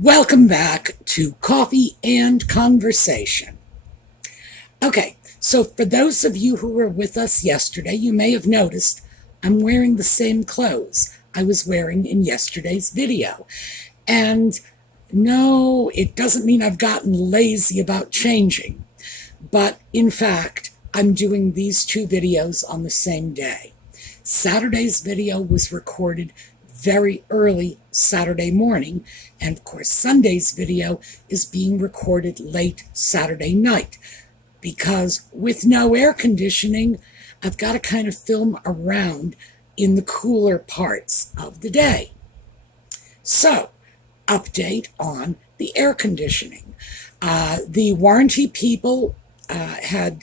Welcome back to Coffee and Conversation. Okay, so for those of you who were with us yesterday, you may have noticed I'm wearing the same clothes I was wearing in yesterday's video. And no, it doesn't mean I've gotten lazy about changing, but in fact, I'm doing these two videos on the same day. Saturday's video was recorded very early Saturday morning, and of course Sunday's video is being recorded late Saturday night, because with no air conditioning, I've got to kind of film around in the cooler parts of the day. So, update on the air conditioning. The warranty people had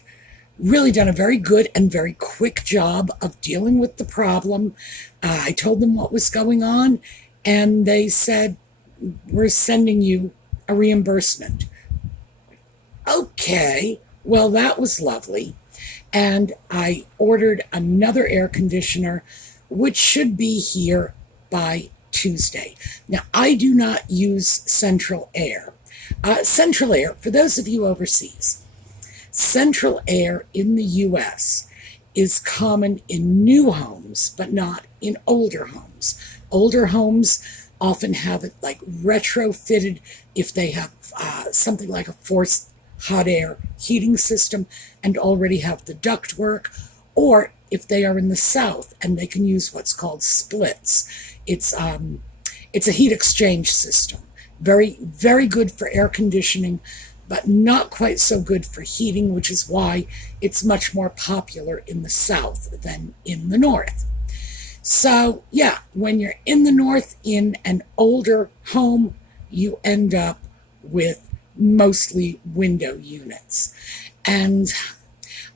really done a very good and very quick job of dealing with the problem. I told them what was going on, and they said, we're sending you a reimbursement. Okay, well, that was lovely. And I ordered another air conditioner, which should be here by Tuesday. Now, I do not use central air. Central air, for those of you overseas, central air in the U.S. is common in new homes, but not in older homes. Older homes often have it like retrofitted if they have something like a forced hot air heating system and already have the ductwork, or if they are in the South and they can use what's called splits. It's a heat exchange system. Very, very good for air conditioning, but not quite so good for heating, which is why it's much more popular in the South than in the North. So, yeah, when you're in the North in an older home, you end up with mostly window units. And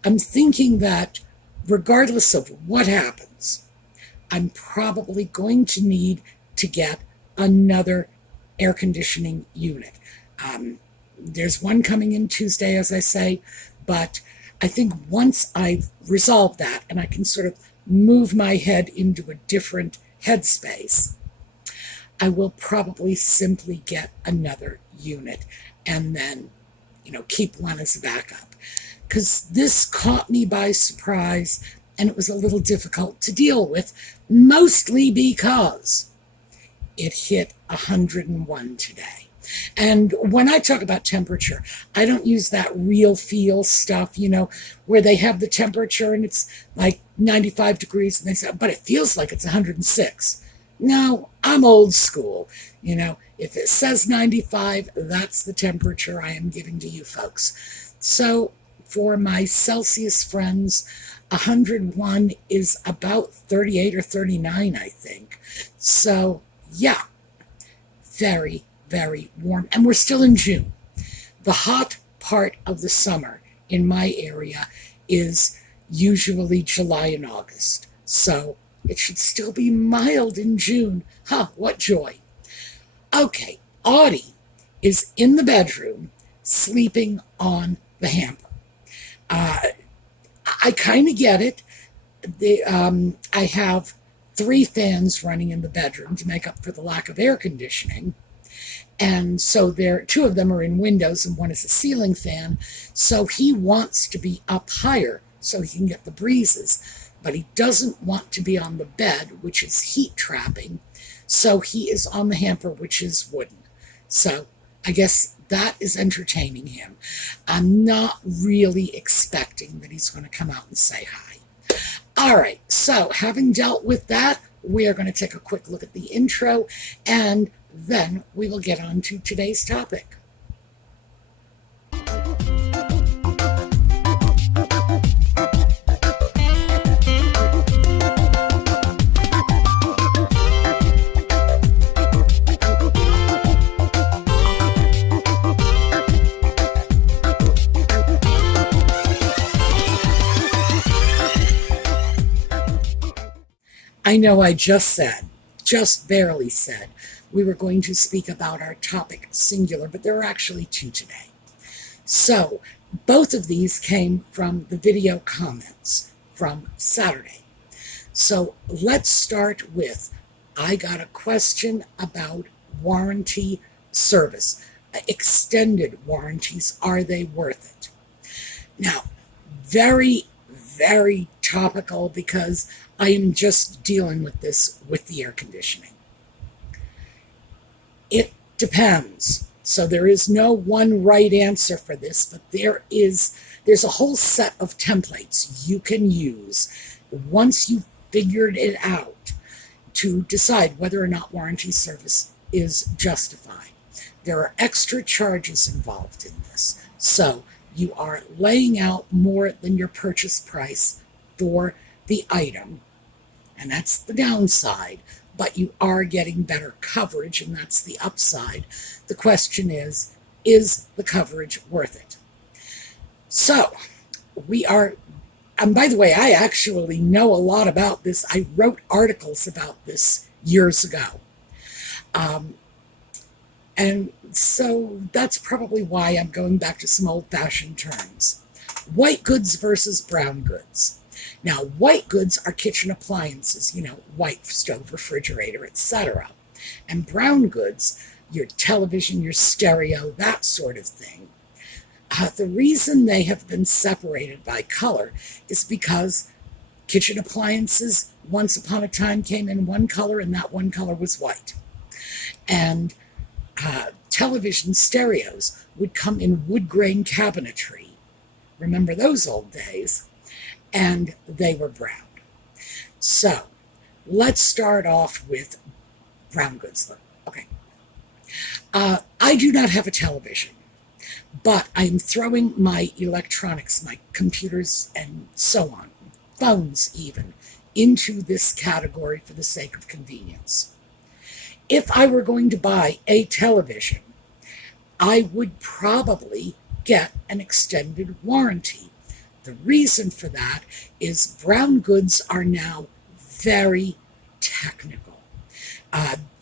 I'm thinking that regardless of what happens, I'm probably going to need to get another air conditioning unit. There's one coming in Tuesday, as I say, but I think once I've resolved that and I can sort of move my head into a different headspace, I will probably simply get another unit and then, keep one as a backup. Because this caught me by surprise and it was a little difficult to deal with, mostly because it hit 101 today. And when I talk about temperature, I don't use that real feel stuff, where they have the temperature and it's like 95 degrees and they say, but it feels like it's 106. No, I'm old school. If it says 95, that's the temperature I am giving to you folks. So for my Celsius friends, 101 is about 38 or 39, I think. So yeah, very, very warm. And we're still in June. The hot part of the summer in my area is usually July and August. So it should still be mild in June. What joy. Okay, Audie is in the bedroom sleeping on the hamper. I kind of get it. I have 3 fans running in the bedroom to make up for the lack of air conditioning. And so 2 of them are in windows and one is a ceiling fan. So he wants to be up higher so he can get the breezes, but he doesn't want to be on the bed, which is heat trapping. So he is on the hamper, which is wooden. So I guess that is entertaining him. I'm not really expecting that he's going to come out and say hi. All right, so having dealt with that, we are going to take a quick look at the intro, and then we will get on to today's topic. I know I just barely said, we were going to speak about our topic singular, but there are actually 2 today. So both of these came from the video comments from Saturday. So let's start with, I got a question about warranty service. Extended warranties, are they worth it? Now, very, very topical because I am just dealing with this with the air conditioning. It depends. So there is no one right answer for this, but there's a whole set of templates you can use once you've figured it out to decide whether or not warranty service is justified. There are extra charges involved in this. So you are laying out more than your purchase price for the item, and that's the downside, but you are getting better coverage, and that's the upside. The question is the coverage worth it? So and by the way, I actually know a lot about this. I wrote articles about this years ago. And so that's probably why I'm going back to some old-fashioned terms. White goods versus brown goods. Now, white goods are kitchen appliances, white stove, refrigerator, etc. And brown goods, your television, your stereo, that sort of thing. The reason they have been separated by color is because kitchen appliances once upon a time came in one color, and that one color was white. And television stereos would come in wood grain cabinetry. Remember those old days? And they were brown. So let's start off with brown goods. Okay. I do not have a television, but I'm throwing my electronics, my computers and so on, phones even, into this category for the sake of convenience. If I were going to buy a television, I would probably get an extended warranty. The reason for that is brown goods are now very technical.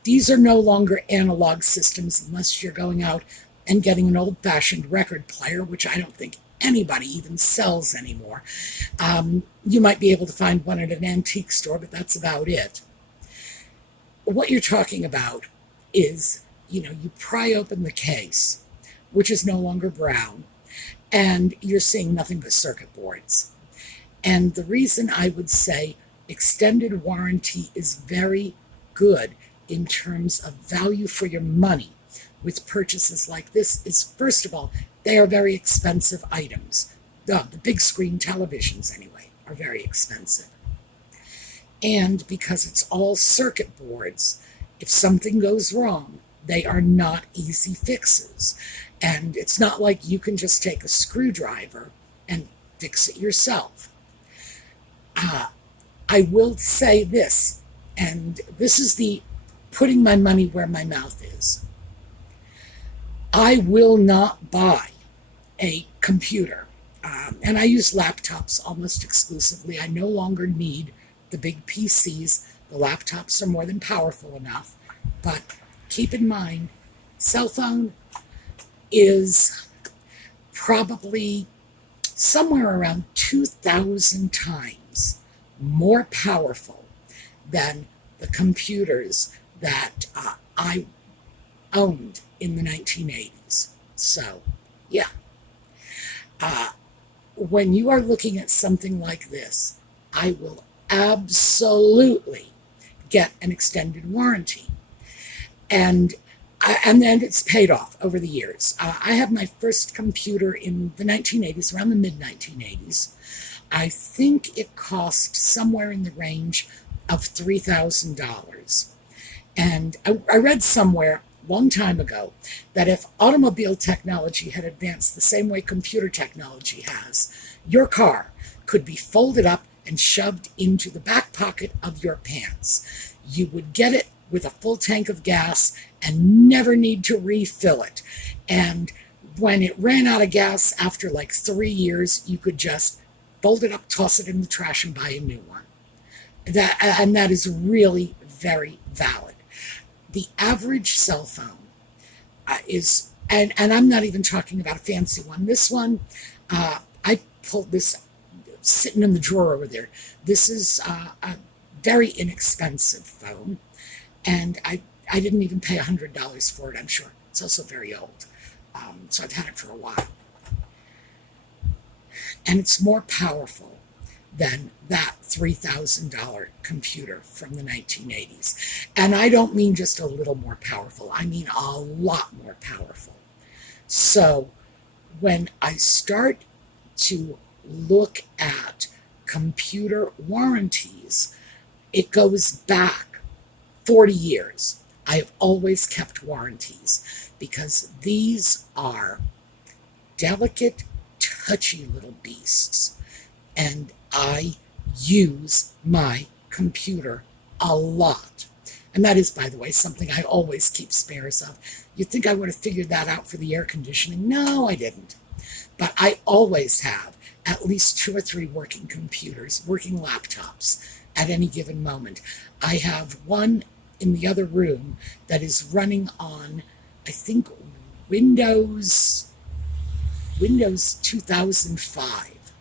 These are no longer analog systems unless you're going out and getting an old-fashioned record player, which I don't think anybody even sells anymore. You might be able to find one at an antique store, but that's about it. What you're talking about is, you pry open the case, which is no longer brown, and you're seeing nothing but circuit boards. And the reason I would say extended warranty is very good in terms of value for your money with purchases like this is, first of all, they are very expensive items. The big screen televisions, anyway, are very expensive. And because it's all circuit boards, if something goes wrong, they are not easy fixes. And it's not like you can just take a screwdriver and fix it yourself. I will say this, and this is the putting my money where my mouth is. I will not buy a computer, and I use laptops almost exclusively. I no longer need the big PCs. The laptops are more than powerful enough. But keep in mind, cell phone is probably somewhere around 2,000 times more powerful than the computers that I owned in the 1980s. So, yeah. When you are looking at something like this, I will absolutely get an extended warranty. And then it's paid off over the years. I had my first computer in the 1980s, around the mid-1980s. I think it cost somewhere in the range of $3,000. And I read somewhere a long time ago that if automobile technology had advanced the same way computer technology has, your car could be folded up and shoved into the back pocket of your pants. You would get it with a full tank of gas and never need to refill it. And when it ran out of gas after like 3 years, you could just fold it up, toss it in the trash, and buy a new one. That is really very valid. The average cell phone is, and I'm not even talking about a fancy one. This one, I pulled this sitting in the drawer over there. This is a very inexpensive phone, and I didn't even pay $100 for it, I'm sure. It's also very old, so I've had it for a while. And it's more powerful than that $3,000 computer from the 1980s. And I don't mean just a little more powerful, I mean a lot more powerful. So when I start to look at computer warranties, it goes back 40 years. I have always kept warranties because these are delicate, touchy little beasts. And I use my computer a lot. And that is, by the way, something I always keep spares of. You'd think I would have figured that out for the air conditioning. No, I didn't. But I always have at least 2 or 3 working computers, working laptops at any given moment. I have one in the other room that is running on, I think, Windows 2005.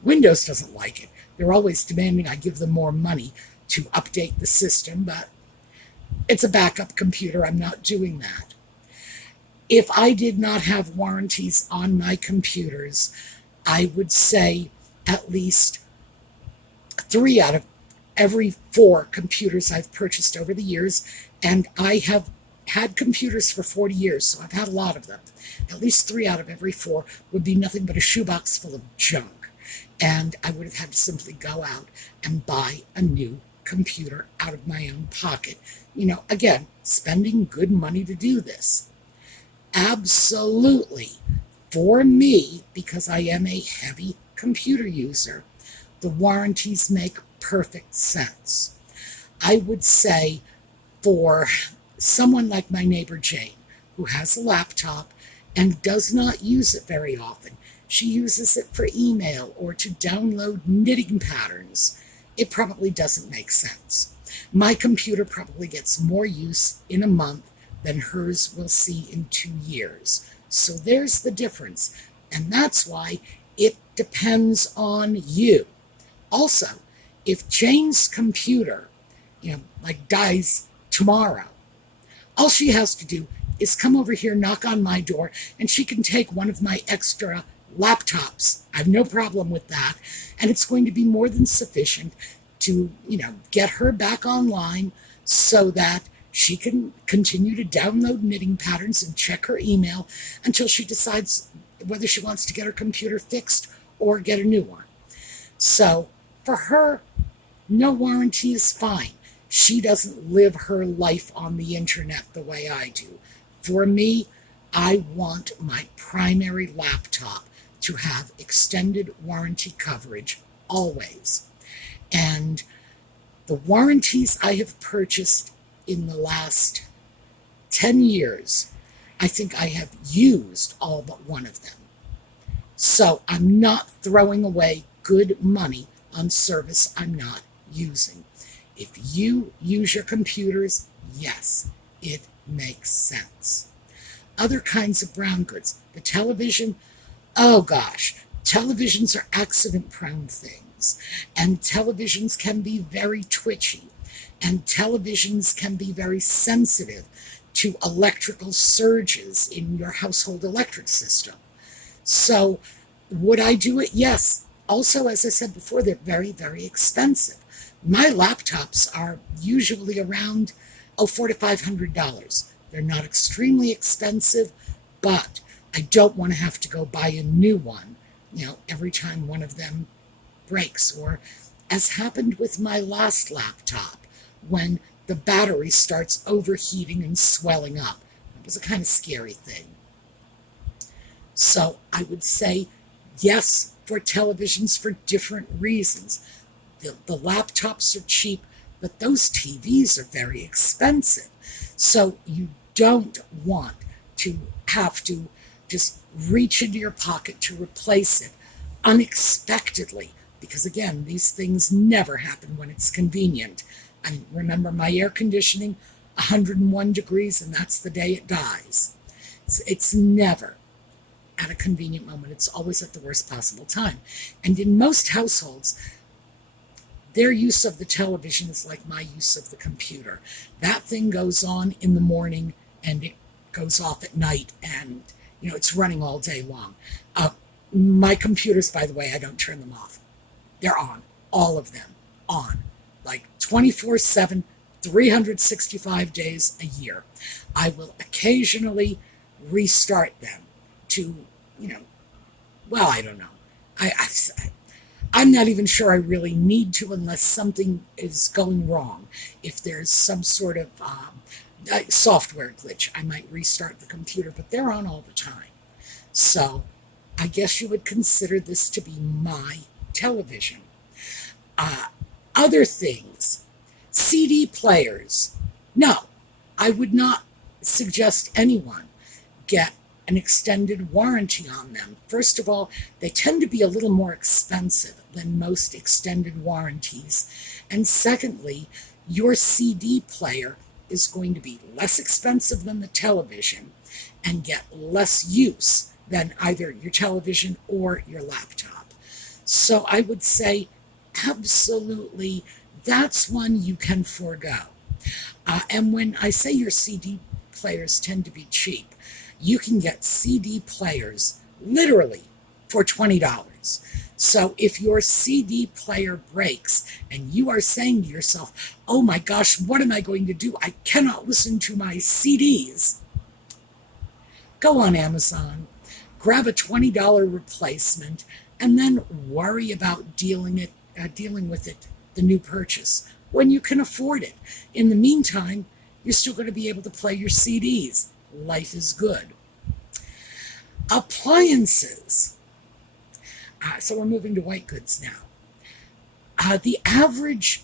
Windows doesn't like it. They're always demanding I give them more money to update the system, but it's a backup computer. I'm not doing that. If I did not have warranties on my computers, I would say at least 3 out of every 4 computers I've purchased over the years, and I have had computers for 40 years, so I've had a lot of them. At least 3 out of every 4 would be nothing but a shoebox full of junk, and I would have had to simply go out and buy a new computer out of my own pocket. You know, again, spending good money to do this. Absolutely, for me, because I am a heavy computer user, the warranties make perfect sense. I would say for someone like my neighbor Jane, who has a laptop and does not use it very often, she uses it for email or to download knitting patterns, it probably doesn't make sense. My computer probably gets more use in a month than hers will see in 2 years. So there's the difference. And that's why it depends on you. Also, if Jane's computer, like dies tomorrow, all she has to do is come over here, knock on my door, and she can take one of my extra laptops. I have no problem with that. And it's going to be more than sufficient to, get her back online so that she can continue to download knitting patterns and check her email until she decides whether she wants to get her computer fixed or get a new one. So for her, no warranty is fine. She doesn't live her life on the internet the way I do. For me, I want my primary laptop to have extended warranty coverage always. And the warranties I have purchased in the last 10 years, I think I have used all but one of them. So I'm not throwing away good money on service I'm not using. If you use your computers, yes, it makes sense. Other kinds of brown goods. The television, oh gosh, televisions are accident-prone things, and televisions can be very twitchy, and televisions can be very sensitive to electrical surges in your household electric system. So would I do it? Yes. Also, as I said before, they're very, very expensive. My laptops are usually around $400 to $500. They're not extremely expensive, but I don't want to have to go buy a new one, every time one of them breaks, or as happened with my last laptop, when the battery starts overheating and swelling up. It was a kind of scary thing. So I would say yes for televisions for different reasons. The laptops are cheap, but those TVs are very expensive. So you don't want to have to just reach into your pocket to replace it unexpectedly, because again, these things never happen when it's convenient. I remember my air conditioning, 101 degrees, and that's the day it dies. It's never at a convenient moment. It's always at the worst possible time. And in most households, their use of the television is like my use of the computer. That thing goes on in the morning, and goes off at night and, it's running all day long. My computers, by the way, I don't turn them off. They're on, all of them, on, like 24/7, 365 days a year. I will occasionally restart them to, well, I don't know. I'm not even sure I really need to unless something is going wrong. If there's some sort of software glitch, I might restart the computer, but they're on all the time. So I guess you would consider this to be my television. Other things, CD players. No, I would not suggest anyone get an extended warranty on them. First of all, they tend to be a little more expensive than most extended warranties. And secondly, your CD player is going to be less expensive than the television and get less use than either your television or your laptop. So I would say absolutely that's one you can forego. And when I say your CD players tend to be cheap, you can get CD players literally for $20. So if your CD player breaks and you are saying to yourself, oh my gosh, what am I going to do? I cannot listen to my CDs. Go on Amazon, grab a $20 replacement, and then worry about dealing with it, the new purchase, when you can afford it. In the meantime, you're still going to be able to play your CDs. Life is good. Appliances. So we're moving to white goods now. The average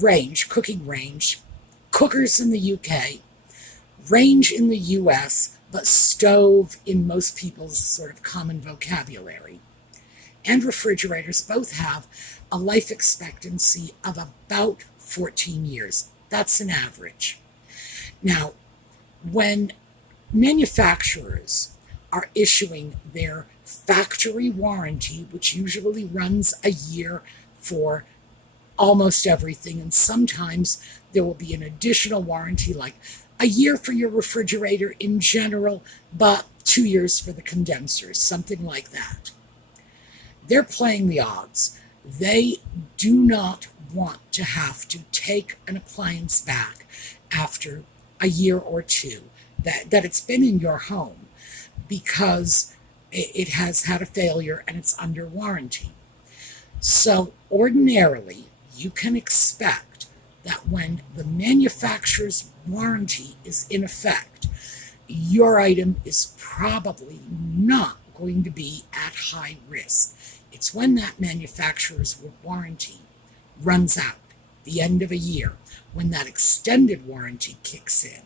range, cooking range, cookers in the UK, range in the US, but stove in most people's sort of common vocabulary, and refrigerators both have a life expectancy of about 14 years. That's an average. Now, when manufacturers are issuing their factory warranty, which usually runs a year for almost everything, and sometimes there will be an additional warranty like a year for your refrigerator in general, but 2 years for the condensers, something like that. They're playing the odds. They do not want to have to take an appliance back after a year or two that it's been in your home because it has had a failure and it's under warranty. So ordinarily, you can expect that when the manufacturer's warranty is in effect, your item is probably not going to be at high risk. It's when that manufacturer's warranty runs out, the end of a year, when that extended warranty kicks in.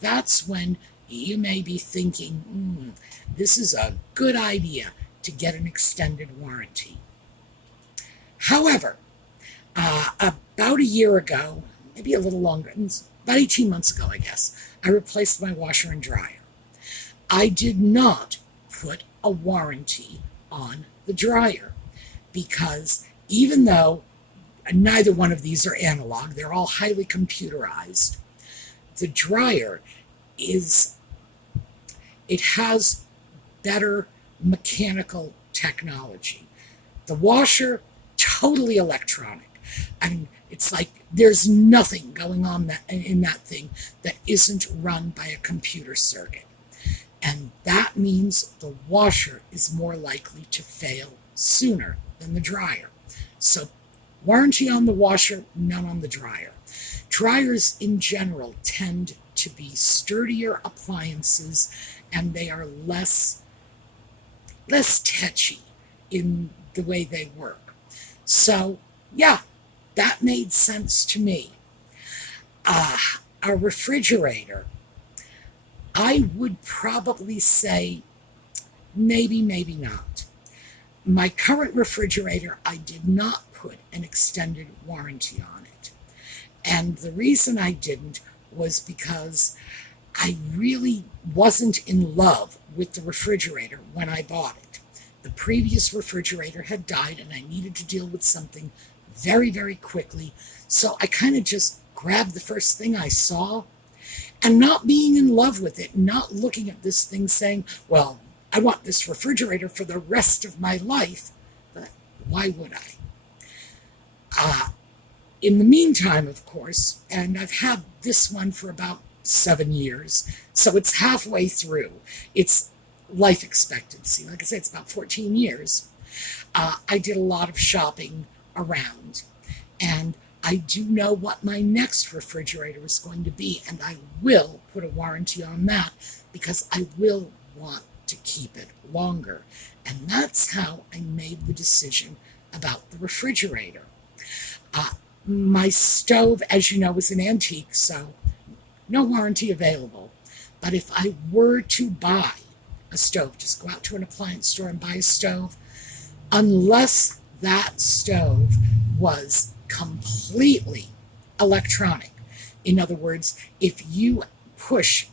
That's when you may be thinking, this is a good idea to get an extended warranty. However, about a year ago, maybe a little longer, about 18 months ago, I guess, I replaced my washer and dryer. I did not put a warranty on the dryer because even though neither one of these are analog, they're all highly computerized, the dryer it has better mechanical technology. The washer, totally electronic. I mean, it's like there's nothing going on in that thing that isn't run by a computer circuit. And that means the washer is more likely to fail sooner than the dryer. So warranty on the washer, none on the dryer. Dryers in general tend to be sturdier appliances and they are less tetchy in the way they work. So yeah, that made sense to me. A refrigerator, I would probably say maybe not. My current refrigerator, I did not put an extended warranty on it. And the reason I didn't was because I really wasn't in love with the refrigerator when I bought it. The previous refrigerator had died and I needed to deal with something very, very quickly. So I kind of just grabbed the first thing I saw. and not being in love with it, not looking at this thing saying, well, I want this refrigerator for the rest of my life. But why would I? In the meantime, of course, and I've had this one for about 7 years, so it's halfway through its life expectancy. Like I said, it's about 14 years. I did a lot of shopping around, and I do know what my next refrigerator is going to be, and I will put a warranty on that because I will want to keep it longer. And that's how I made the decision about the refrigerator. My stove, as you know, is an antique, so no warranty available. But if I were to buy a stove, just go out to an appliance store and buy a stove, unless that stove was completely electronic. In other words, if you push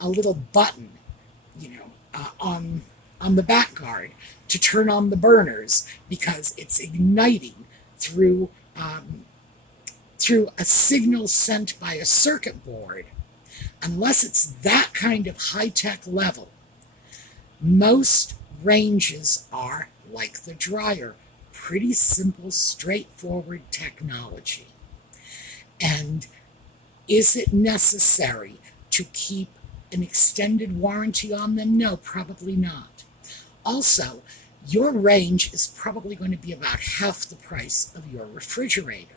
a little button, on the back guard to turn on the burners because it's igniting through a signal sent by a circuit board, unless it's that kind of high-tech level, most ranges are like the dryer, pretty simple, straightforward technology. And is it necessary to keep an extended warranty on them? No, probably not. Also, your range is probably going to be about half the price of your refrigerator.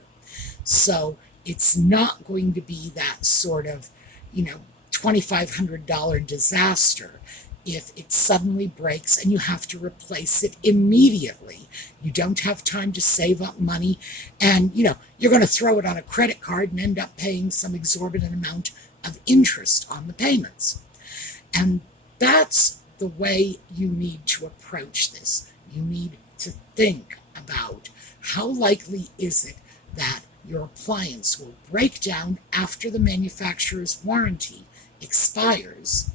So it's not going to be that sort of, $2,500 disaster if it suddenly breaks and you have to replace it immediately. You don't have time to save up money, and you're going to throw it on a credit card and end up paying some exorbitant amount of interest on the payments. And that's the way you need to approach this. You need to think about how likely is it that your appliance will break down after the manufacturer's warranty expires.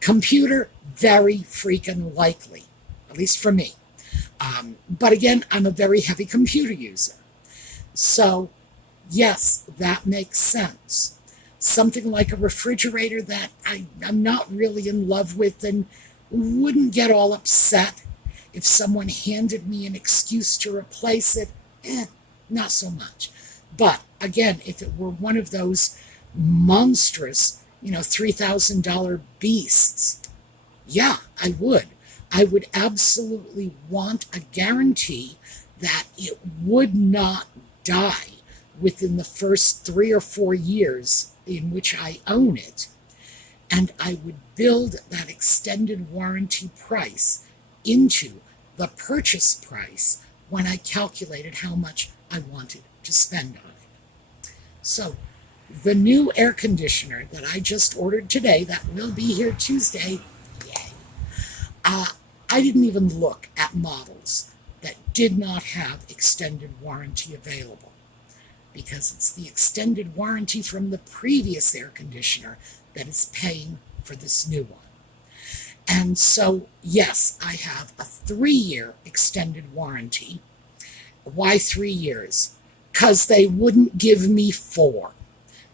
Computer, very freaking likely, at least for me. But again, I'm a very heavy computer user. So yes, that makes sense. Something like a refrigerator that I'm not really in love with and wouldn't get all upset if someone handed me an excuse to replace it, not so much. But again, if it were one of those monstrous, $3,000 beasts, yeah, I would. I would absolutely want a guarantee that it would not die within the first 3 or 4 years in which I own it. And I would build that extended warranty price into the purchase price when I calculated how much I wanted to spend on it. So the new air conditioner that I just ordered today, that will be here Tuesday, yay, I didn't even look at models that did not have extended warranty available, because it's the extended warranty from the previous air conditioner that is paying for this new one. And so, yes, I have a 3-year extended warranty. Why 3 years? Because they wouldn't give me 4.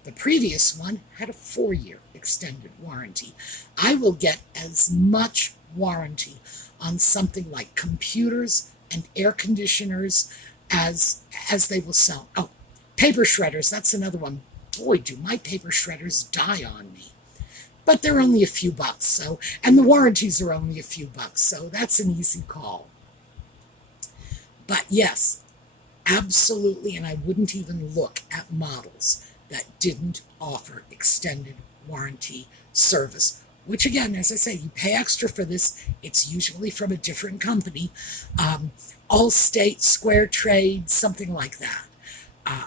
The previous one had a 4-year extended warranty. I will get as much warranty on something like computers and air conditioners as they will sell. Oh, paper shredders, that's another one. Boy, do my paper shredders die on me. But they're only a few bucks, and the warranties are only a few bucks, so that's an easy call. But yes, absolutely, and I wouldn't even look at models that didn't offer extended warranty service, which again, as I say, you pay extra for this. It's usually from a different company, Allstate, Square Trade, something like that.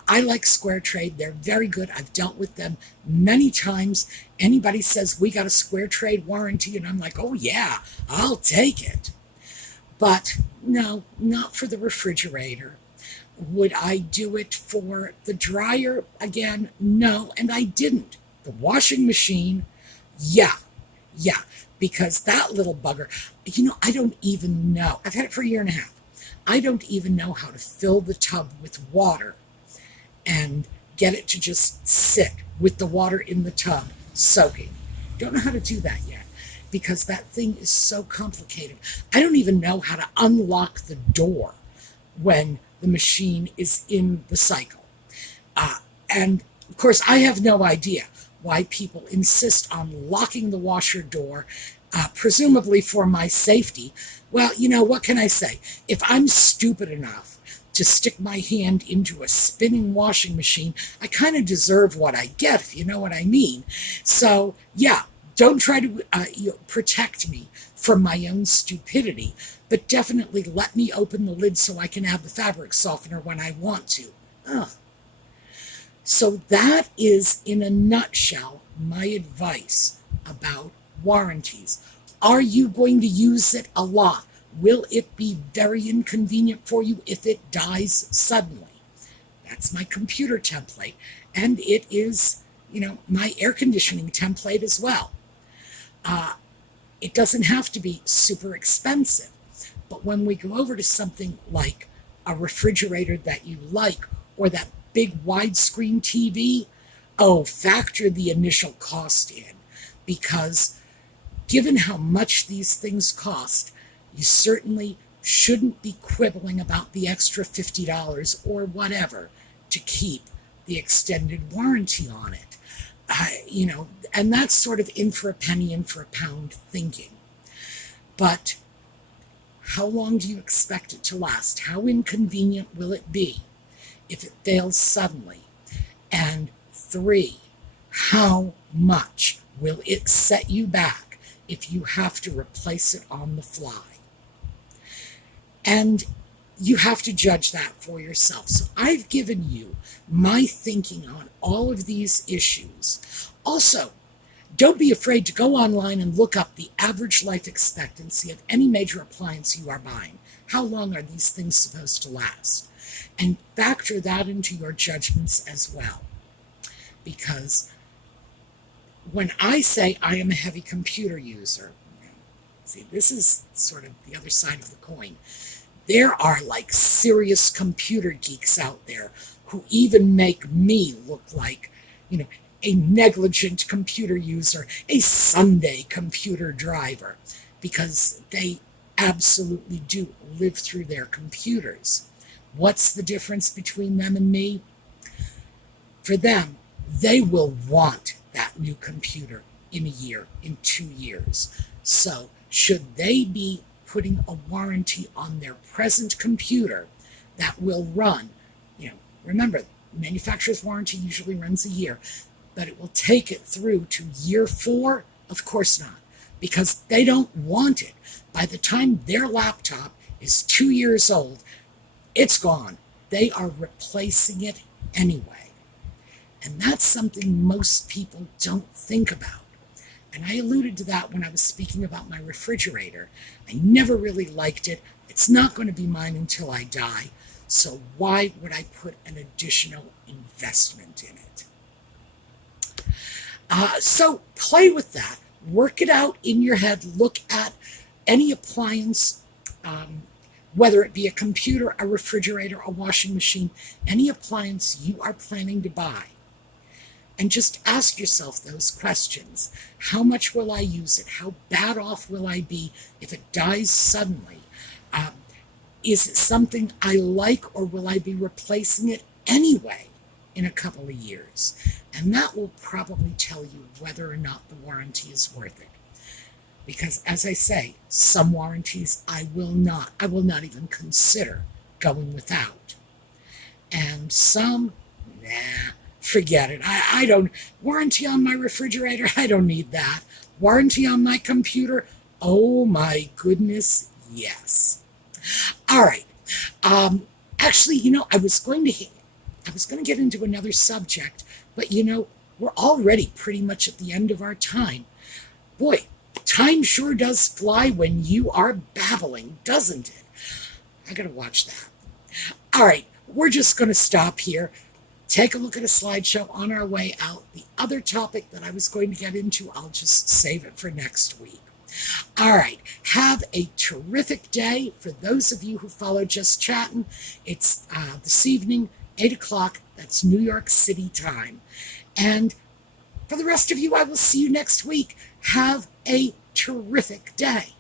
I like Square Trade. They're very good. I've dealt with them many times. Anybody says, we got a Square Trade warranty, and I'm like, oh yeah, I'll take it. But no, not for the refrigerator. Would I do it for the dryer? Again, no, and I didn't. The washing machine, yeah, because that little bugger, I don't even know. I've had it for 1.5 years. I don't even know how to fill the tub with water and get it to just sit with the water in the tub soaking. Don't know how to do that yet because that thing is so complicated. I don't even know how to unlock the door when the machine is in the cycle. And of course, I have no idea why people insist on locking the washer door, presumably for my safety. Well, what can I say? If I'm stupid enough to stick my hand into a spinning washing machine, I kind of deserve what I get, if you know what I mean. So, yeah, don't try to protect me from my own stupidity, but definitely let me open the lid so I can add the fabric softener when I want to. Ugh. So that is, in a nutshell, my advice about warranties. Are you going to use it a lot? Will it be very inconvenient for you if it dies suddenly? That's my computer template, and it is, my air conditioning template as well. It doesn't have to be super expensive, but when we go over to something like a refrigerator that you like, or that big widescreen TV, factor the initial cost in, because given how much these things cost, you certainly shouldn't be quibbling about the extra $50 or whatever to keep the extended warranty on it. And that's sort of in for a penny, in for a pound thinking. But how long do you expect it to last? How inconvenient will it be if it fails suddenly? And 3, how much will it set you back if you have to replace it on the fly? And you have to judge that for yourself. So I've given you my thinking on all of these issues. Also, don't be afraid to go online and look up the average life expectancy of any major appliance you are buying. How long are these things supposed to last? And factor that into your judgments as well. Because when I say I am a heavy computer user, see, this is sort of the other side of the coin. There are like serious computer geeks out there who even make me look like, a negligent computer user, a Sunday computer driver, because they absolutely do live through their computers. What's the difference between them and me? For them, they will want that new computer in a year, in 2 years. So should they be putting a warranty on their present computer that will run, remember, manufacturer's warranty usually runs a year, but it will take it through to year 4? Of course not, because they don't want it. By the time their laptop is 2 years old, it's gone. They are replacing it anyway. And that's something most people don't think about. And I alluded to that when I was speaking about my refrigerator. I never really liked it. It's not going to be mine until I die. So why would I put an additional investment in it? So play with that. Work it out in your head. Look at any appliance, whether it be a computer, a refrigerator, a washing machine, any appliance you are planning to buy. And just ask yourself those questions. How much will I use it? How bad off will I be if it dies suddenly? Is it something I like, or will I be replacing it anyway in a couple of years? And that will probably tell you whether or not the warranty is worth it. Because as I say, some warranties I will not even consider going without. And some, forget it. I don't, warranty on my refrigerator, I don't need that. Warranty on my computer, oh my goodness, yes. All right. Actually, I was going to get into another subject, but we're already pretty much at the end of our time. Boy, time sure does fly when you are babbling, doesn't it? I gotta watch that. All right, we're just going to stop here. Take a look at a slideshow on our way out. The other topic that I was going to get into, I'll just save it for next week. All right, have a terrific day. For those of you who follow Just Chatting, it's this evening, 8 o'clock. That's New York City time. And for the rest of you, I will see you next week. Have a terrific day.